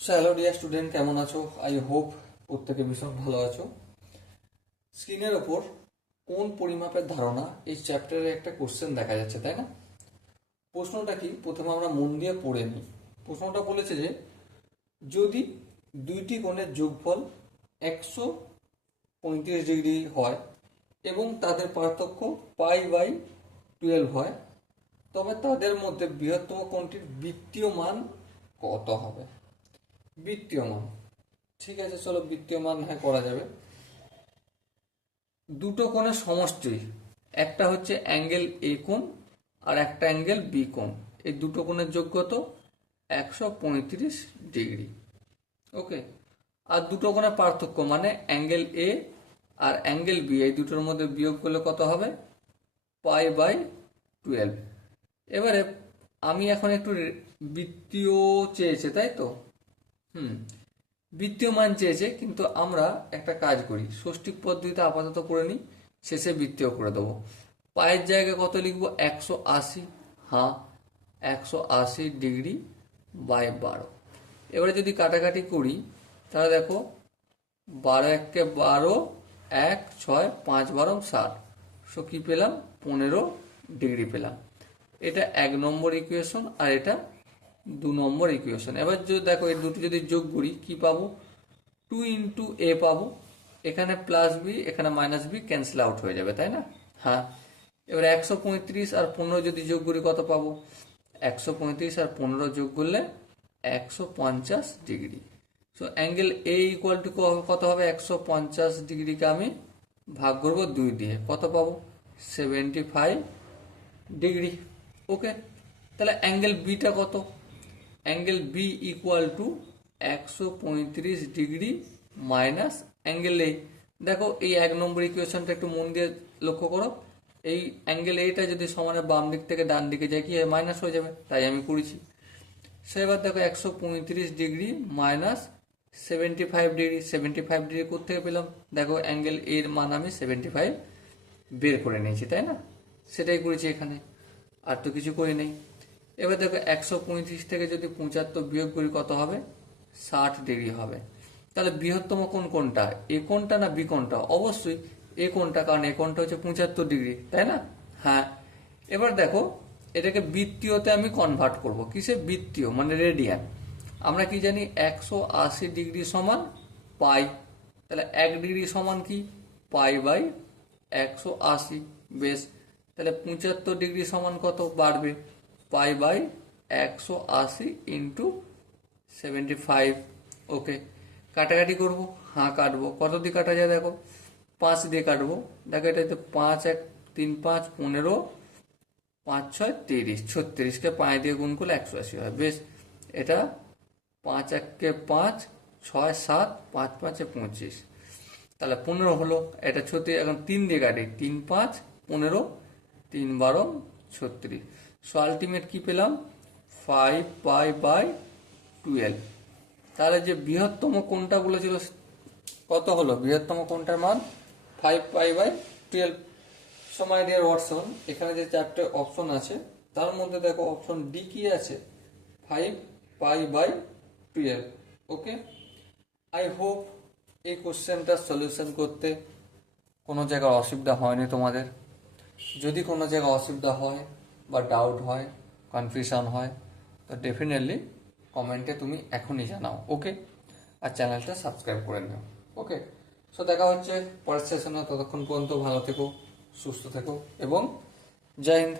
Hello dear student, কেমন আছো? I hope প্রত্যেকে ভীষণ ভালো আছো। স্ক্রিনের ওপর কোন পরিমাপের ধারণা এই চ্যাপ্টারে একটা কোশ্চেন দেখা যাচ্ছে, তাই না? প্রশ্নটা কি, প্রথমে আমরা মন দিয়ে পড়ে নিই। প্রশ্নটা বলেছে যে যদি দুইটি কোণের যোগফল 135 ডিগ্রি হয় এবং তাদের পার্থক্য π/12 হয়, তবে তাদের মধ্যে বৃহত্তম কোণটির বৃত্তীয় মান কত হবে? বৃত্তীয় মান, ঠিক আছে, চলো বৃত্তীয় মান হ্যাঁ করা যাবে। দুটো কোণের সমষ্টি, একটা হচ্ছে অ্যাঙ্গেল এ কোণ আর একটা অ্যাঙ্গেল বি কোণ। এই দুটো কোণের যোগ কত? 135 ডিগ্রি। ওকে, আর দুটো কোণের পার্থক্য মানে অ্যাঙ্গেল এ আর অ্যাঙ্গেল বি, এই দুটোর মধ্যে বিয়োগ করলে কত হবে? π/12। এবারে আমি এখন একটু বৃত্তীয় চেয়েছে, তাই তো? বৃত্তীয় মান চেয়েছে, কিন্তু আমরা একটা কাজ করি, ষষ্ঠিক পদ্ধতিতে আপাতত করে নিই, শেষে বৃত্তীয় করে দেবো। পায়ের জায়গায় কত লিখবো? 180। হ্যাঁ, 180 ডিগ্রি/12। এবারে যদি কাটাকাটি করি তাহলে দেখো, 12 × 1 = 12, 1 6 5 12 60, সো কি পেলাম? 15 ডিগ্রি পেলাম। এটা 1 নম্বর ইকুয়েশন আর এটা 2 নম্বর ইকুয়েশন। এবার যদি দেখো এই দুটো যদি যোগ করি কি পাবো? 2 × a পাবো। এখানে প্লাস বি এখানে মাইনাস বি ক্যান্সেল আউট হয়ে যাবে, তাই না? হ্যাঁ, এবার 135 আর 15 যদি যোগ করি কত পাবো? 135 আর 15 যোগ করলে 150 degree. So angle A equal to কত হবে? 150 ডিগ্রিকে আমি ভাগ করবো 2 দিয়ে, কত পাবো? 75 ডিগ্রি। ওকে, তাহলে অ্যাঙ্গেল বিটা কত? Angle B equal to 135 degree minus angle A. দেখো এই 1 নম্বর ইকুয়েশনটা একটু মন দিয়ে লক্ষ্য করো। এই অ্যাঙ্গেল এইটা যদি সমানে বাম দিক থেকে ডান দিকে যায় কি মাইনাস হয়ে যাবে, তাই আমি করেছি। সে এবার দেখো 135 ডিগ্রি মাইনাস 75 ডিগ্রি। 75 ডিগ্রি কোথেকে পেলাম? দেখো অ্যাঙ্গেল এর মান আমি 75 বের করে নিয়েছি, তাই না? সেটাই করেছি এখানে, আর তো কিছু করি নেই। এবার দেখো 135 থেকে যদি 75 বিয়োগ করি কত হবে? 60 ডিগ্রি হবে। তাহলে বৃহত্তম কোণ কোনটা, এ কোণটা না বি কোণটা? অবশ্যই এ কোণটা, কারণ এ কোণটা হচ্ছে 75 ডিগ্রি, তাই না? হ্যাঁ, এবার দেখো এটাকে বৃত্তীয়তে আমি কনভার্ট করব। কিসে? বৃত্তীয় মানে রেডিয়ান। আমরা কি জানি? 180 ডিগ্রি সমান পাই। তাহলে 1 ডিগ্রি সমান কি? π/180। বেশ, তাহলে 75 ডিগ্রি সমান কত বাড়বে? π/180 ইন্টু 75। ওকে, কাটাকাটি করবো। হ্যাঁ কাটবো। কত দিয়ে কাটা যায় দেখো? 5 দিয়ে কাটবো। দেখো এটা হচ্ছে 5 1 3 5 15, 5 6 30, 36কে 5 দিয়ে গুণ করলে 180 হয়। বেশ, এটা 5 1 × 5 6 7 5 5 25, তাহলে 15 হলো। এটা 36, এখন 3 দিয়ে কাটি, 3 5 15, 3 12 36। সো আলটিমেট কি পেলাম? 5π/12। তাহলে যে বৃহত্তম কোণটা বলেছিল কত হলো? বৃহত্তম কোণটার মান 5π/12। সো মাই ডিয়ার ওয়াটসন, এখানে যে চারটে অপশন আছে তার মধ্যে দেখো অপশন ডি কি আছে? 5π/12। ওকে, আই হোপ এই কোশ্চেনটার সলিউশন করতে কোনো জায়গায় অসুবিধা হয়নি তোমাদের। যদি কোনো জায়গায় অসুবিধা হয় বা ডাউট হয়, কনফিউশন হয়, তো ডেফিনেটলি কমেন্টে তুমি এখনই জানাও। ওকে, আর চ্যানেলটা সাবস্ক্রাইব করে নিও। ওকে, সো দেখা হচ্ছে পরের সেশনে। ততক্ষণ পর্যন্ত ভালো থেকো, সুস্থ থেকো এবং জয় হিন্দ।